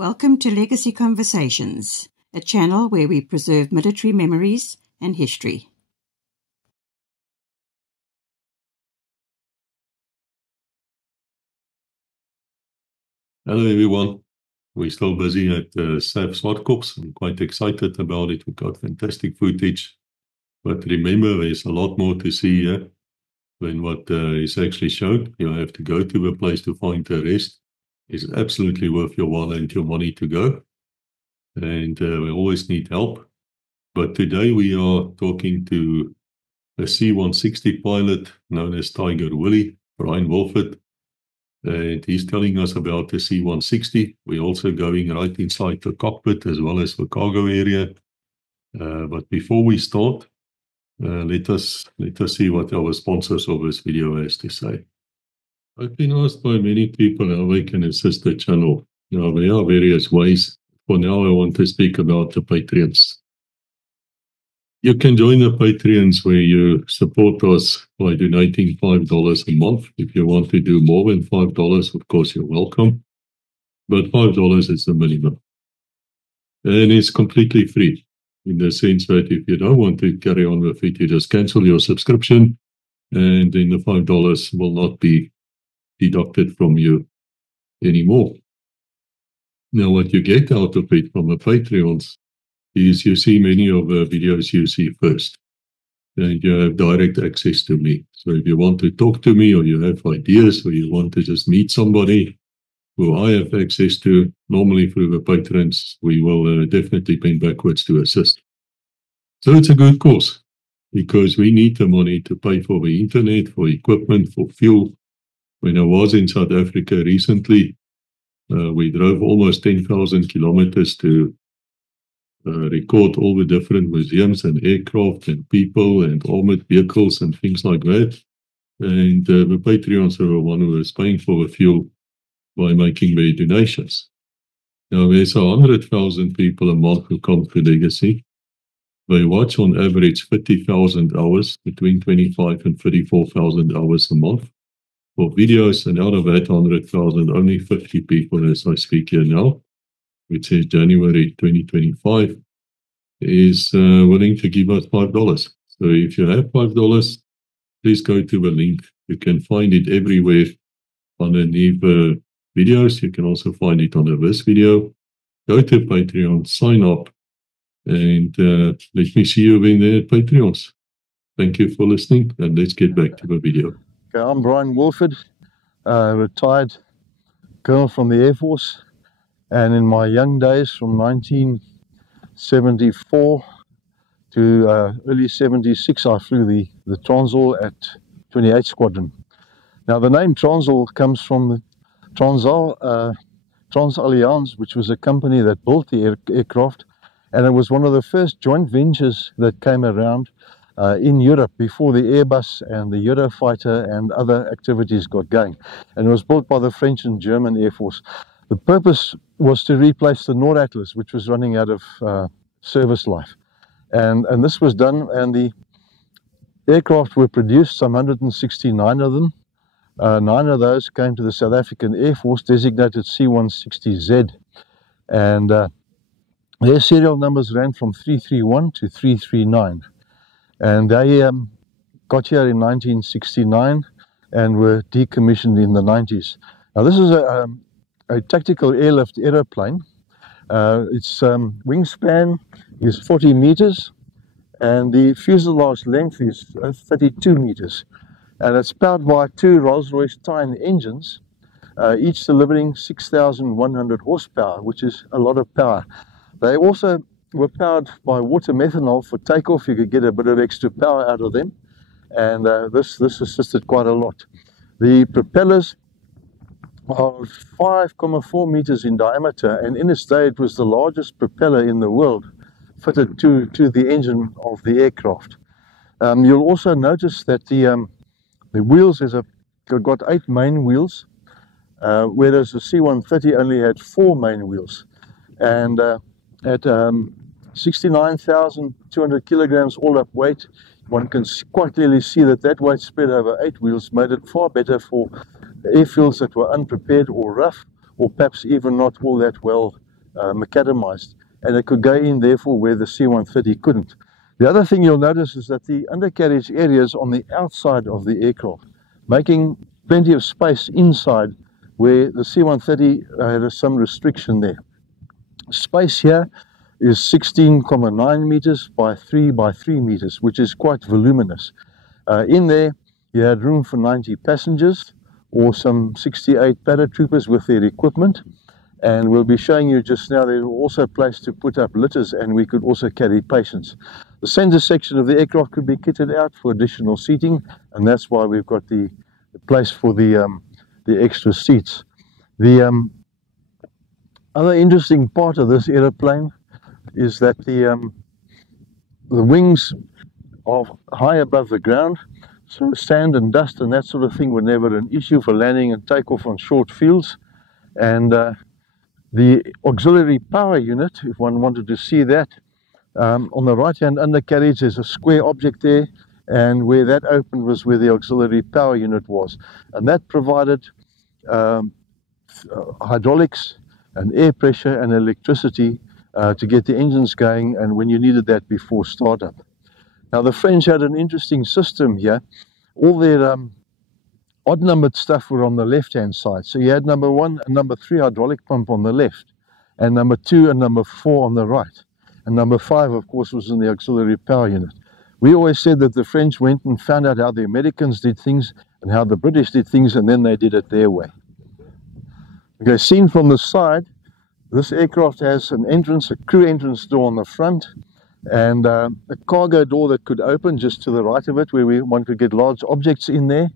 Welcome to Legacy Conversations, a channel where we preserve military memories and history. Hello everyone. We're still busy at SAAF Swartkop. I'm quite excited about it. We've got fantastic footage. But remember, there's a lot more to see here than what is actually shown. You have to go to the place to find the rest. It's absolutely worth your while and your money to go. And we always need help. But today we are talking to a C160 pilot known as Tiger Willie, Brian Wilford. And he's telling us about the C160. We're also going right inside the cockpit as well as the cargo area. But before we start, let us see what our sponsors of this video has to say. I've been asked by many people how they can assist the channel. Now, there are various ways. For now, I want to speak about the Patreons. You can join the Patreons where you support us by donating $5 a month. If you want to do more than $5, of course, you're welcome. But $5 is the minimum. And it's completely free in the sense that if you don't want to carry on with it, you just cancel your subscription and then the $5 will not be deducted from you anymore. Now, what you get out of it from the Patreons is you see many of the videos you see first. And you have direct access to me. So if you want to talk to me or you have ideas or you want to just meet somebody who I have access to, normally through the patrons, we will definitely bend backwards to assist. So it's a good cause because we need the money to pay for the internet, for equipment, for fuel. When I was in South Africa recently, we drove almost 10,000 kilometers to record all the different museums and aircraft and people and armored vehicles and things like that. And the Patreons are the one who is paying for the fuel by making their donations. Now, there's 100,000 people a month who come to Legacy. They watch on average 30,000 hours, between 25 and 34,000 hours a month for videos. And out of that 100,000, only 50 people, as I speak here now, which is January 2025, is willing to give us $5. So if you have $5, please go to the link. You can find it everywhere underneath the videos. You can also find it under this video. Go to Patreon, sign up, and let me see you in there at Patreons. Thank you for listening, and let's get back to the video. Okay, I'm Brian Wilford, retired colonel from the Air Force. And in my young days, from 1974 to early 76, I flew the Transall at 28 Squadron. Now, the name Transall comes from the Transall, Transalliance, which was a company that built the aircraft. And it was one of the first joint ventures that came around in Europe before the Airbus and the Eurofighter and other activities got going. And it was built by the French and German Air Force. The purpose was to replace the Nord Atlas, which was running out of service life. And this was done, and the aircraft were produced, some 169 of them. 9 of those came to the South African Air Force, designated C160Z. And their serial numbers ran from 331 to 339. And they got here in 1969 and were decommissioned in the 90s. Now, this is a tactical airlift aeroplane. Its wingspan is 40 meters and the fuselage length is 32 meters. And it's powered by 2 Rolls-Royce Tyne engines, each delivering 6,100 horsepower, which is a lot of power. They also were powered by water methanol for takeoff. You could get a bit of extra power out of them, and this assisted quite a lot. The propellers are 5.4 meters in diameter, and in its day it was the largest propeller in the world fitted to the engine of the aircraft. You'll also notice that the wheels got 8 main wheels, whereas the C130 only had 4 main wheels. And at 69,200 kilograms all up weight, one can quite clearly see that weight spread over 8 wheels made it far better for airfields that were unprepared or rough, or perhaps even not all that well macadamized, and it could go in therefore where the C130 couldn't. The other thing you'll notice is that the undercarriage area is on the outside of the aircraft, making plenty of space inside where the C130 had some restriction there. Space here is 16.9 meters by 3 by 3 meters, which is quite voluminous. In there, you had room for 90 passengers or some 68 paratroopers with their equipment. And we'll be showing you just now there's also a place to put up litters, and we could also carry patients. The center section of the aircraft could be kitted out for additional seating, and that's why we've got the place for the extra seats. The other interesting part of this aeroplane is that the wings are high above the ground, so sand and dust and that sort of thing were never an issue for landing and takeoff on short fields. And the auxiliary power unit, if one wanted to see that, on the right hand undercarriage there's a square object there, and where that opened was where the auxiliary power unit was, and that provided hydraulics and air pressure and electricity to get the engines going, and when you needed that before startup. Now the French had an interesting system here. All their odd numbered stuff were on the left hand side, so you had number 1 and number 3 hydraulic pump on the left, and number 2 and number 4 on the right, and number 5 of course was in the auxiliary power unit. We always said that the French went and found out how the Americans did things and how the British did things, and then they did it their way. Okay, seen from the side, this aircraft has an entrance, a crew entrance door on the front, and a cargo door that could open just to the right of it, where one could get large objects in there.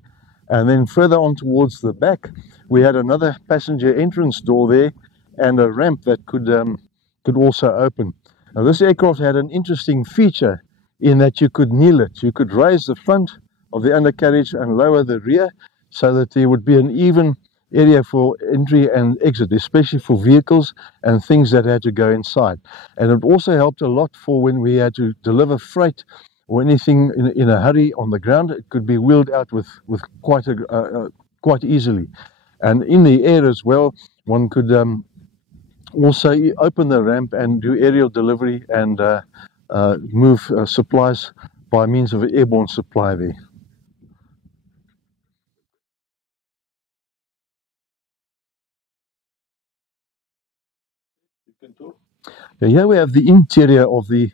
And then further on towards the back, we had another passenger entrance door there and a ramp that could also open. Now this aircraft had an interesting feature in that you could kneel it. You could raise the front of the undercarriage and lower the rear so that there would be an even area for entry and exit, especially for vehicles and things that had to go inside. And it also helped a lot for when we had to deliver freight or anything in a hurry on the ground. It could be wheeled out with quite easily. And in the air as well, one could also open the ramp and do aerial delivery and move supplies by means of an airborne supply there. Here we have the interior of the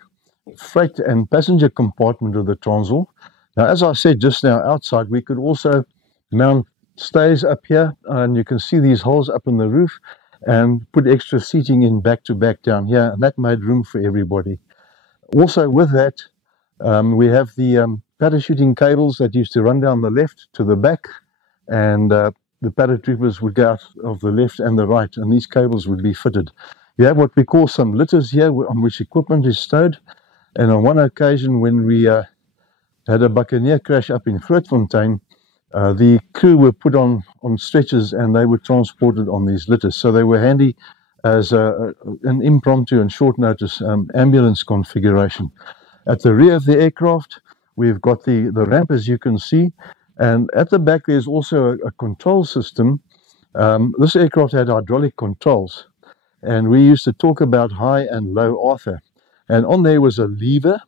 freight and passenger compartment of the Transall. Now, as I said just now, outside we could also mount stays up here, and you can see these holes up in the roof, and put extra seating in back to back down here, and that made room for everybody. Also with that, we have the parachuting cables that used to run down the left to the back, and the paratroopers would go out of the left and the right, and these cables would be fitted. We have what we call some litters here on which equipment is stowed, and on one occasion when we had a Buccaneer crash up in Grootfontein, the crew were put on stretchers and they were transported on these litters, so they were handy as an impromptu and short notice ambulance configuration. At the rear of the aircraft we've got the ramp, as you can see, and at the back there's also a control system. This aircraft had hydraulic controls, and we used to talk about high and low Arthur, and on there was a lever,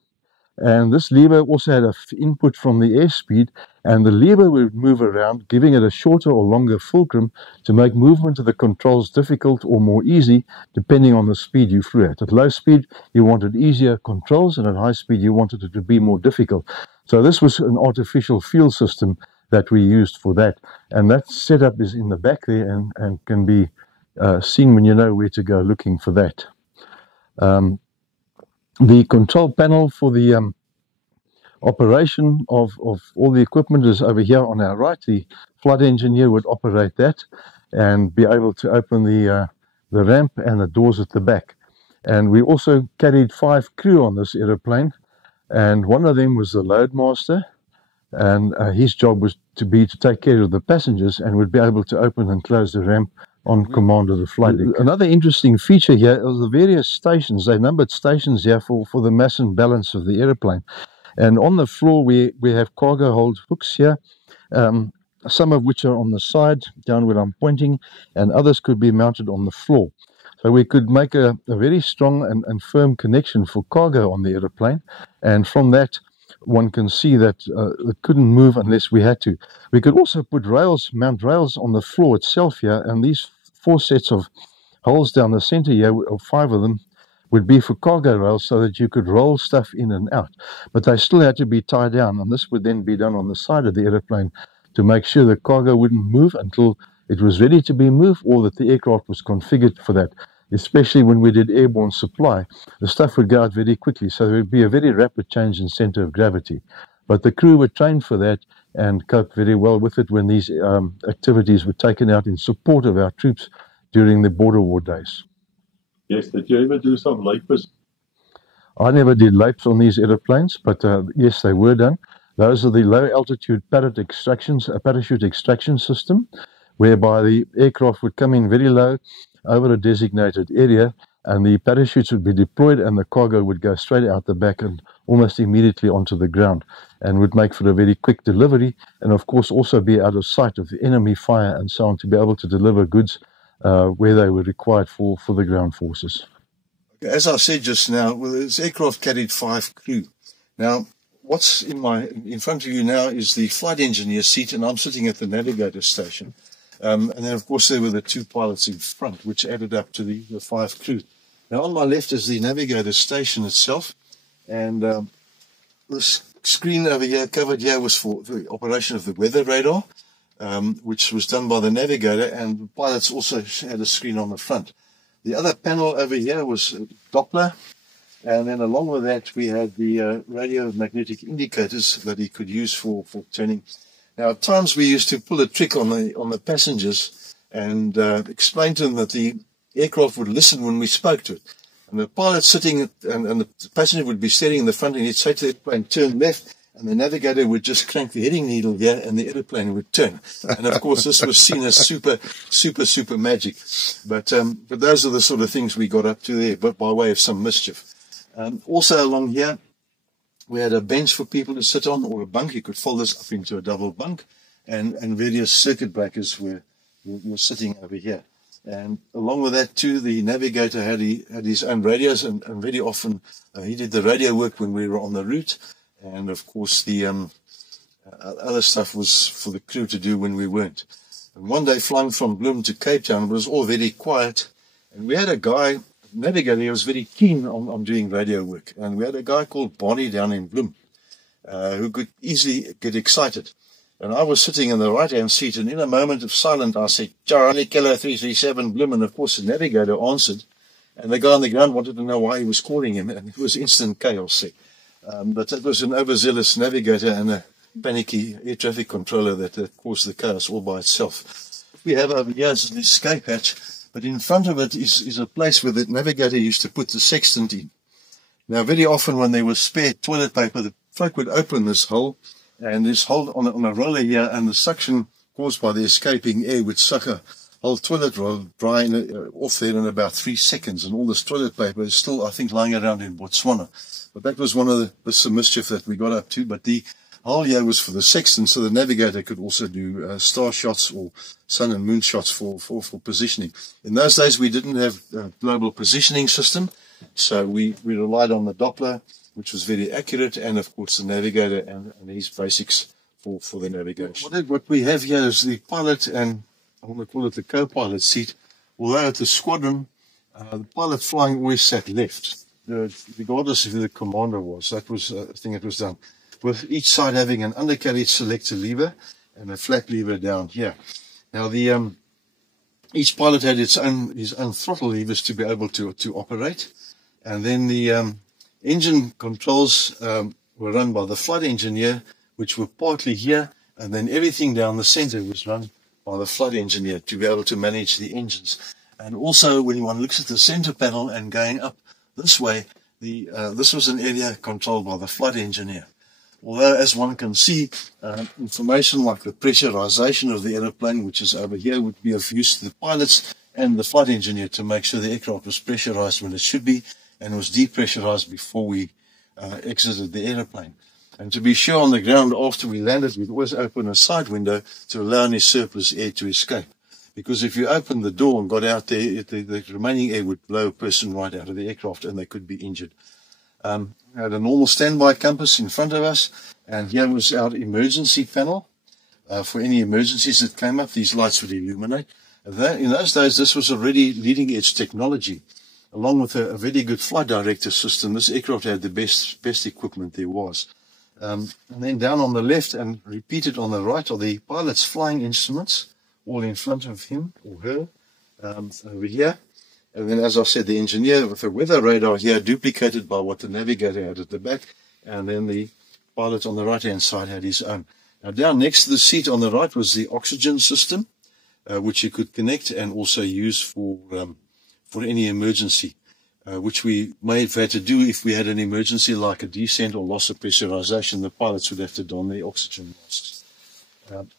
and this lever also had an input from the airspeed, and the lever would move around, giving it a shorter or longer fulcrum to make movement of the controls difficult or more easy depending on the speed you flew at. At low speed you wanted easier controls, and at high speed you wanted it to be more difficult. So this was an artificial field system that we used for that, and that setup is in the back there and can be seen when you know where to go looking for that. The control panel for the operation of all the equipment is over here on our right. The flight engineer would operate that and be able to open the ramp and the doors at the back. And we also carried 5 crew on this aeroplane, and one of them was the loadmaster, and his job was to take care of the passengers and would be able to open and close the ramp on command of the flight deck. Another interesting feature here are the various stations. They numbered stations here for the mass and balance of the aeroplane. And on the floor we have cargo hold hooks here, some of which are on the side down where I'm pointing, and others could be mounted on the floor. So we could make a very strong and firm connection for cargo on the aeroplane. And from that, one can see that it couldn't move unless we had to. We could also put rails, mount rails on the floor itself here, and these 4 sets of holes down the center here, or 5 of them, would be for cargo rails so that you could roll stuff in and out. But they still had to be tied down, and this would then be done on the side of the aeroplane to make sure the cargo wouldn't move until it was ready to be moved or that the aircraft was configured for that. Especially when we did airborne supply, the stuff would go out very quickly, so there would be a very rapid change in center of gravity. But the crew were trained for that and coped very well with it when these activities were taken out in support of our troops during the border war days. Yes, did you ever do some lapers? I never did lapes on these aeroplanes, but yes, they were done. Those are the low-altitude parachute extraction system, whereby the aircraft would come in very low over a designated area, and the parachutes would be deployed and the cargo would go straight out the back and almost immediately onto the ground, and would make for a very quick delivery, and of course also be out of sight of the enemy fire and so on, to be able to deliver goods where they were required for the ground forces. As I said just now, well, this aircraft carried 5 crew. Now, what's in front of you now is the flight engineer seat, and I'm sitting at the navigator station. And then, of course, there were the 2 pilots in front, which added up to the 5 crew. Now, on my left is the navigator station itself. And this screen over here, covered here, was for the operation of the weather radar, which was done by the navigator. And the pilots also had a screen on the front. The other panel over here was Doppler. And then along with that, we had the radio magnetic indicators that he could use for turning. Now, at times we used to pull a trick on the passengers and explain to them that the aircraft would listen when we spoke to it. And the pilot sitting and the passenger would be staring in the front, and he'd say to the airplane, turn left, and the navigator would just crank the heading needle here and the airplane would turn. And of course, this was seen as super magic. But those are the sort of things we got up to there, but by way of some mischief. Also along here, we had a bench for people to sit on, or a bunk. You could fold this up into a double bunk, and various circuit breakers were sitting over here. And along with that too, the navigator had his own radios, and very often he did the radio work when we were on the route. And of course, the other stuff was for the crew to do when we weren't. And one day, flying from Bloem to Cape Town, it was all very quiet, and we had a guy, navigator, he was very keen on doing radio work. And we had a guy called Bonnie down in Bloem, who could easily get excited. And I was sitting in the right-hand seat, and in a moment of silence, I said, Charlie Kilo 337 Bloem, and of course the navigator answered. And the guy on the ground wanted to know why he was calling him, and it was instant chaos there. But that was an overzealous navigator and a panicky air traffic controller that caused the chaos all by itself. We have over here is an escape hatch, but in front of it is a place where the navigator used to put the sextant in. Now, very often when there was spare toilet paper, the folk would open this hole, and this hole on a roller here, and the suction caused by the escaping air would suck a whole toilet roll dry off there in about 3 seconds, and all this toilet paper is still, I think, lying around in Botswana. But that was one of the mischief that we got up to. But the hole here was for the sextant, so the navigator could also do star shots or sun and moon shots for positioning. In those days, we didn't have a global positioning system, so we relied on the Doppler, which was very accurate, and of course the navigator and his basics for the navigation. What we have here is the pilot, and I want to call it the co-pilot seat. Although at the squadron, the pilot flying always sat left, regardless of who the commander was. That was a thing that was done, with each side having an undercarriage selector lever and a flap lever down here. Now, each pilot had his own throttle levers to be able to operate, and then the engine controls were run by the flight engineer, which were partly here, and then everything down the center was run by the flight engineer to be able to manage the engines. And also, when one looks at the center panel and going up this way, this was an area controlled by the flight engineer. Although, as one can see, information like the pressurization of the aeroplane, which is over here, would be of use to the pilots and the flight engineer to make sure the aircraft was pressurized when it should be, and was depressurized before we exited the aeroplane. And to be sure, on the ground after we landed, we'd always open a side window to allow any surplus air to escape. because if you opened the door and got out there, the remaining air would blow a person right out of the aircraft and they could be injured. We had a normal standby compass in front of us, and here was our emergency panel. For any emergencies that came up, these lights would illuminate. In those days, this was already leading-edge technology. Along with a very good flight director system, this aircraft had the best equipment there was. And then down on the left and repeated on the right are the pilot's flying instruments, all in front of him or her, over here. And then, as I said, the engineer with the weather radar here, duplicated by what the navigator had at the back. And then the pilot on the right-hand side had his own. Now, down next to the seat on the right was the oxygen system, which you could connect and also use for any emergency, which we may have had to do if we had an emergency like a descent or loss of pressurization. The pilots would have to don their oxygen masks.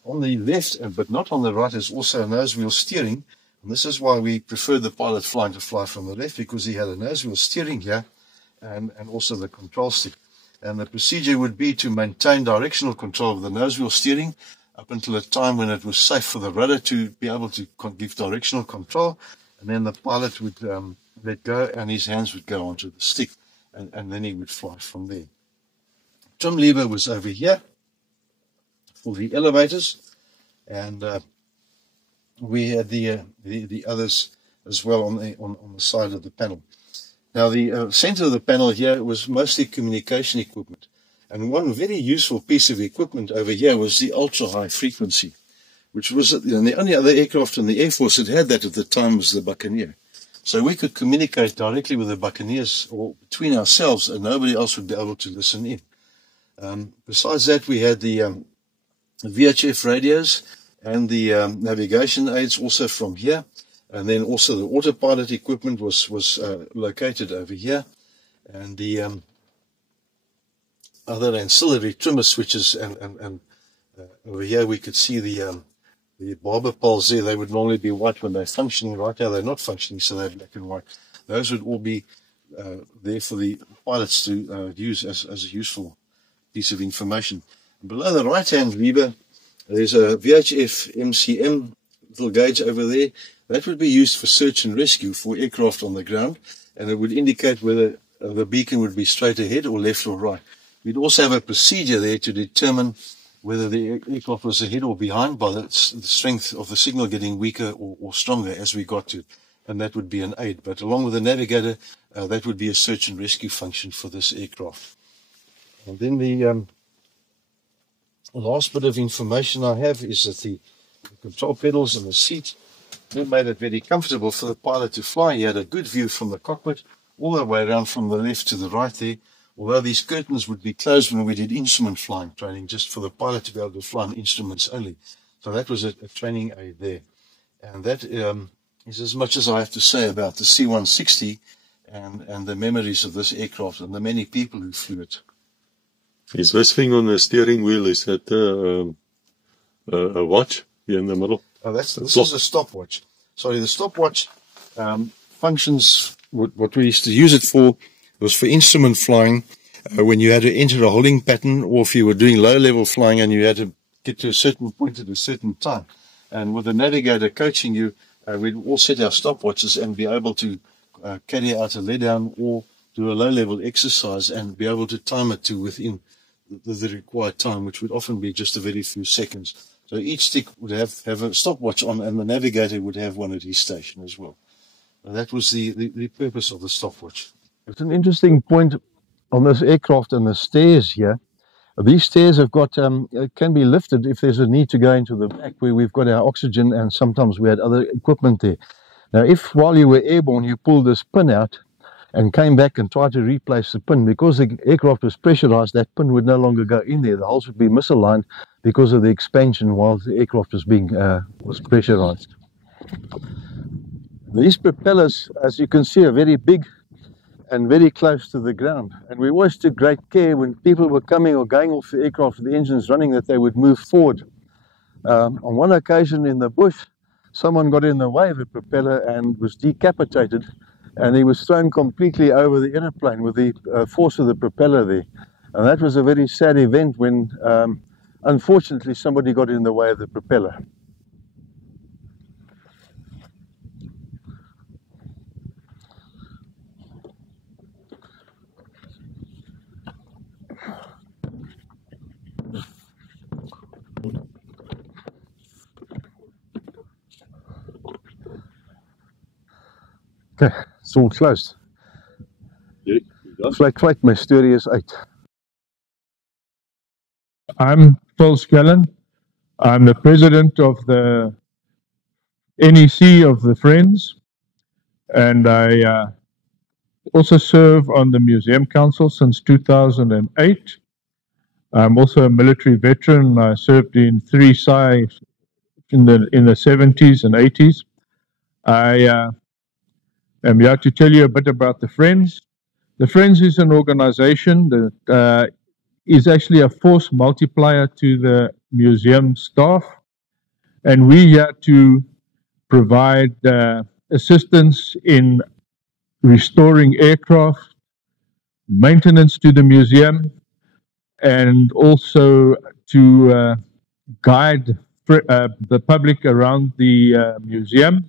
On the left, but not on the right, is also nose wheel steering. And this is why we preferred the pilot flying to fly from the left, because he had a nose wheel steering here and also the control stick. And the procedure would be to maintain directional control of the nose wheel steering up until a time when it was safe for the rudder to be able to give directional control. And then the pilot would let go and his hands would go onto the stick. And then he would fly from there. Trim lever was over here for the elevators. And we had the others as well on the side of the panel. Now, the center of the panel here was mostly communication equipment. And one very useful piece of equipment over here was the ultra-high frequency, which was the only other aircraft in the Air Force that had that at the time was the Buccaneer. So we could communicate directly with the Buccaneers or between ourselves, and nobody else would be able to listen in. Besides that, we had the VHF radios and the navigation aids also from here. And then also the autopilot equipment was located over here. And the other ancillary trimmer switches and over here we could see the barber poles there. They would normally be white when they're functioning. Right now they're not functioning, so they're black and white. Those would all be there for the pilots to use as a useful piece of information. And below the right-hand lever, there's a VHF MCM little gauge over there. That would be used for search and rescue for aircraft on the ground, and it would indicate whether the beacon would be straight ahead or left or right. We'd also have a procedure there to determine whether the aircraft was ahead or behind by the strength of the signal getting weaker or stronger as we got to, and that would be an aid. But along with the navigator, that would be a search and rescue function for this aircraft. And then the last bit of information I have is that the control pedals and the seat, they made it very comfortable for the pilot to fly. He had a good view from the cockpit, all the way around from the left to the right there, although these curtains would be closed when we did instrument flying training, just for the pilot to be able to fly on instruments only. So that was a training aid there. And that is as much as I have to say about the C160 and the memories of this aircraft and the many people who flew it. Is this thing on the steering wheel, is that a watch here in the middle? Oh, this is a stopwatch. Sorry, the stopwatch functions, what we used to use it for was for instrument flying, when you had to enter a holding pattern, or if you were doing low-level flying and you had to get to a certain point at a certain time. And with the navigator coaching you, we'd all set our stopwatches and be able to carry out a lay-down or do a low-level exercise and be able to time it to within the required time, which would often be just a very few seconds. So each stick would have a stopwatch on, and the navigator would have one at his station as well. That was the purpose of the stopwatch. It's an interesting point on this aircraft and the stairs here. These stairs have got can be lifted if there's a need to go into the back where we've got our oxygen, and sometimes we had other equipment there. Now, if while you were airborne you pulled this pin out and came back and tried to replace the pin, because the aircraft was pressurized, that pin would no longer go in there. The holes would be misaligned because of the expansion while the aircraft was being was pressurized. These propellers, as you can see, are very big and very close to the ground. And we always took great care when people were coming or going off the aircraft with the engines running that they would move forward. On one occasion in the bush, someone got in the way of a propeller and was decapitated, and he was thrown completely over the airplane with the force of the propeller there. And that was a very sad event when, unfortunately, somebody got in the way of the propeller. It's all closed. Yeah, Flat, my story is uit. I'm Phil Skellen. I'm the president of the NEC of the Friends, and I also serve on the Museum Council since 2008. I'm also a military veteran. I served in 3 SAAF in the 70s and 80s. I am here to tell you a bit about the Friends. The Friends is an organization that is actually a force multiplier to the museum staff, and we're here to provide assistance in restoring aircraft, maintenance to the museum, and also to guide the public around the museum.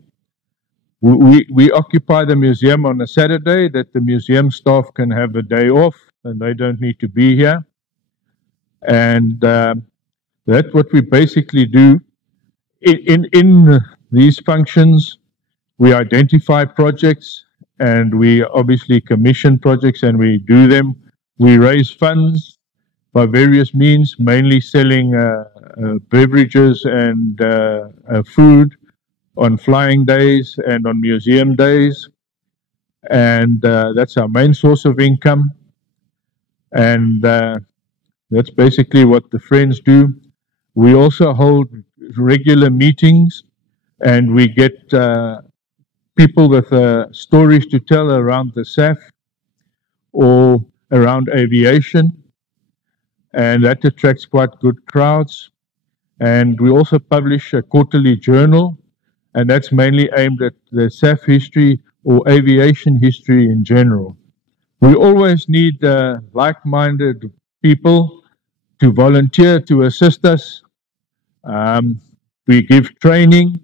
We occupy the museum on a Saturday that the museum staff can have a day off and they don't need to be here. And that's what we basically do. In these functions, we identify projects and we obviously commission projects and we do them. We raise funds by various means, mainly selling beverages and food on flying days and on museum days. And that's our main source of income. And that's basically what the Friends do. We also hold regular meetings and we get people with stories to tell around the SAAF or around aviation, and that attracts quite good crowds. And we also publish a quarterly journal, and that's mainly aimed at the SAAF history or aviation history in general. We always need like-minded people to volunteer to assist us. We give training,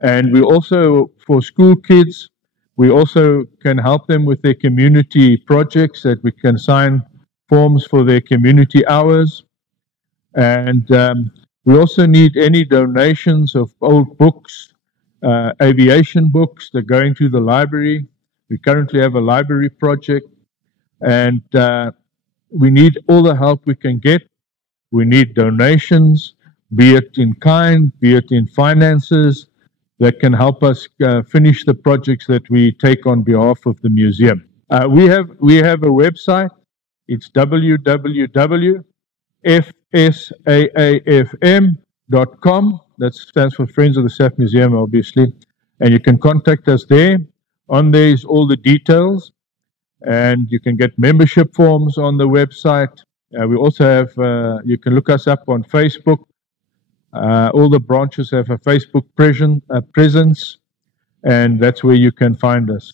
and we also, for school kids, we also can help them with their community projects, that we can sign forms for their community hours. And we also need any donations of old books, aviation books that are going to the library. We currently have a library project, and we need all the help we can get. We need donations, be it in kind, be it in finances, that can help us finish the projects that we take on behalf of the museum. We have a website. It's www.fsaafm.com. That stands for Friends of the SAAF Museum, obviously. And you can contact us there. On there is all the details. And you can get membership forms on the website. We also have, you can look us up on Facebook. All the branches have a Facebook presence, and that's where you can find us.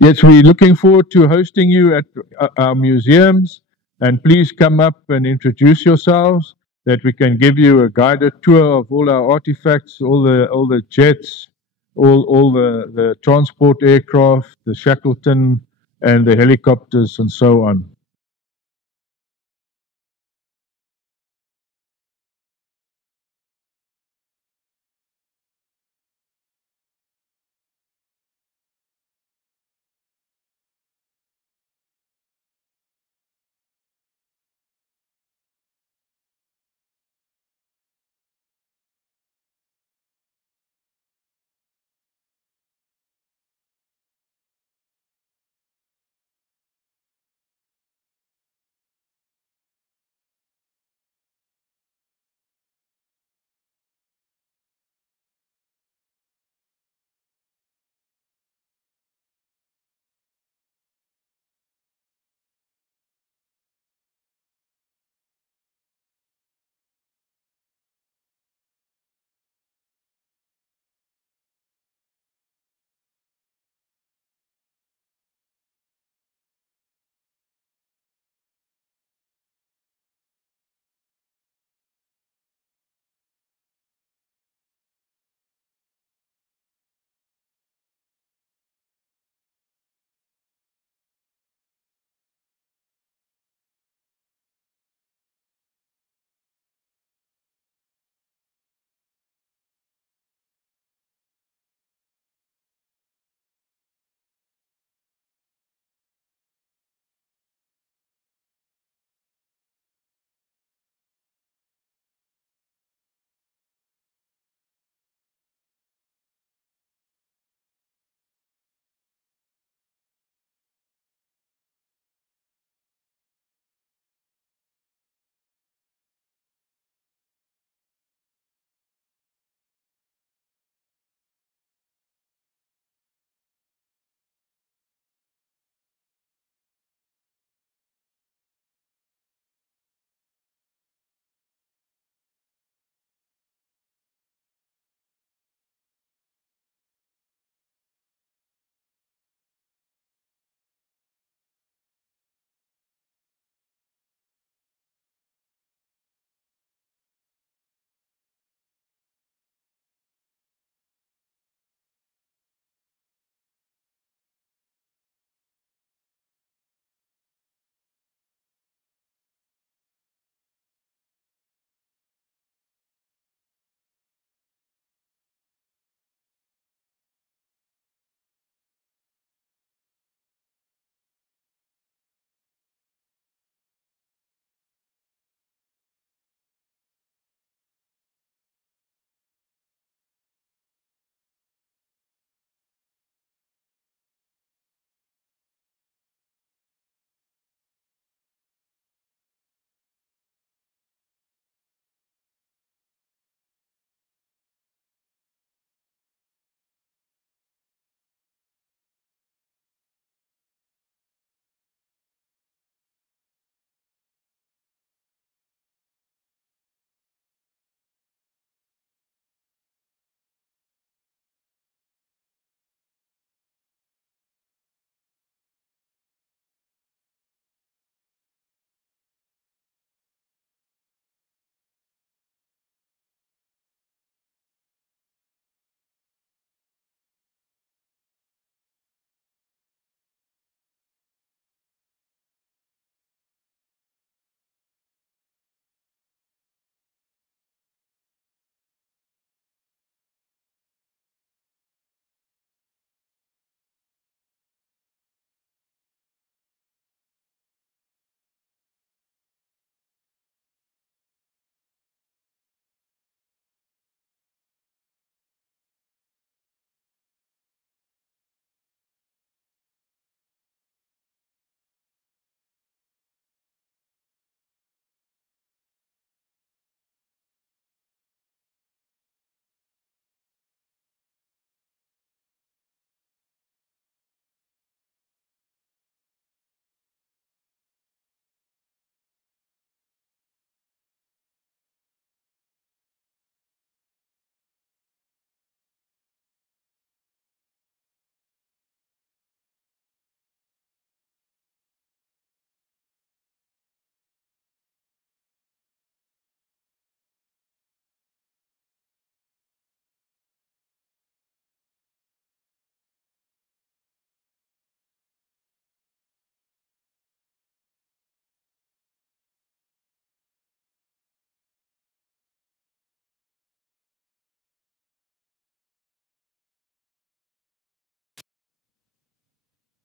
Yes, we're looking forward to hosting you at our museums, and please come up and introduce yourselves, that we can give you a guided tour of all our artifacts, all the jets, all the transport aircraft, the Shackleton, and the helicopters, and so on.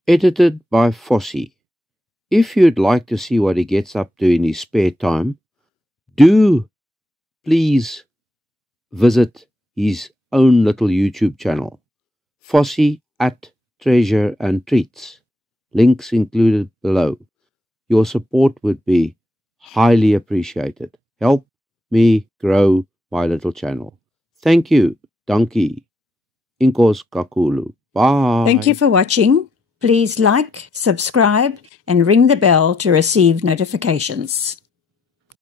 Edited by Fossey. If you'd like to see what he gets up to in his spare time, do please visit his own little YouTube channel, Fossey at Treasure and Treats. Links included below. Your support would be highly appreciated. Help me grow my little channel. Thank you. Dankie. Inkos kakulu. Bye. Thank you for watching. Please like, subscribe, and ring the bell to receive notifications.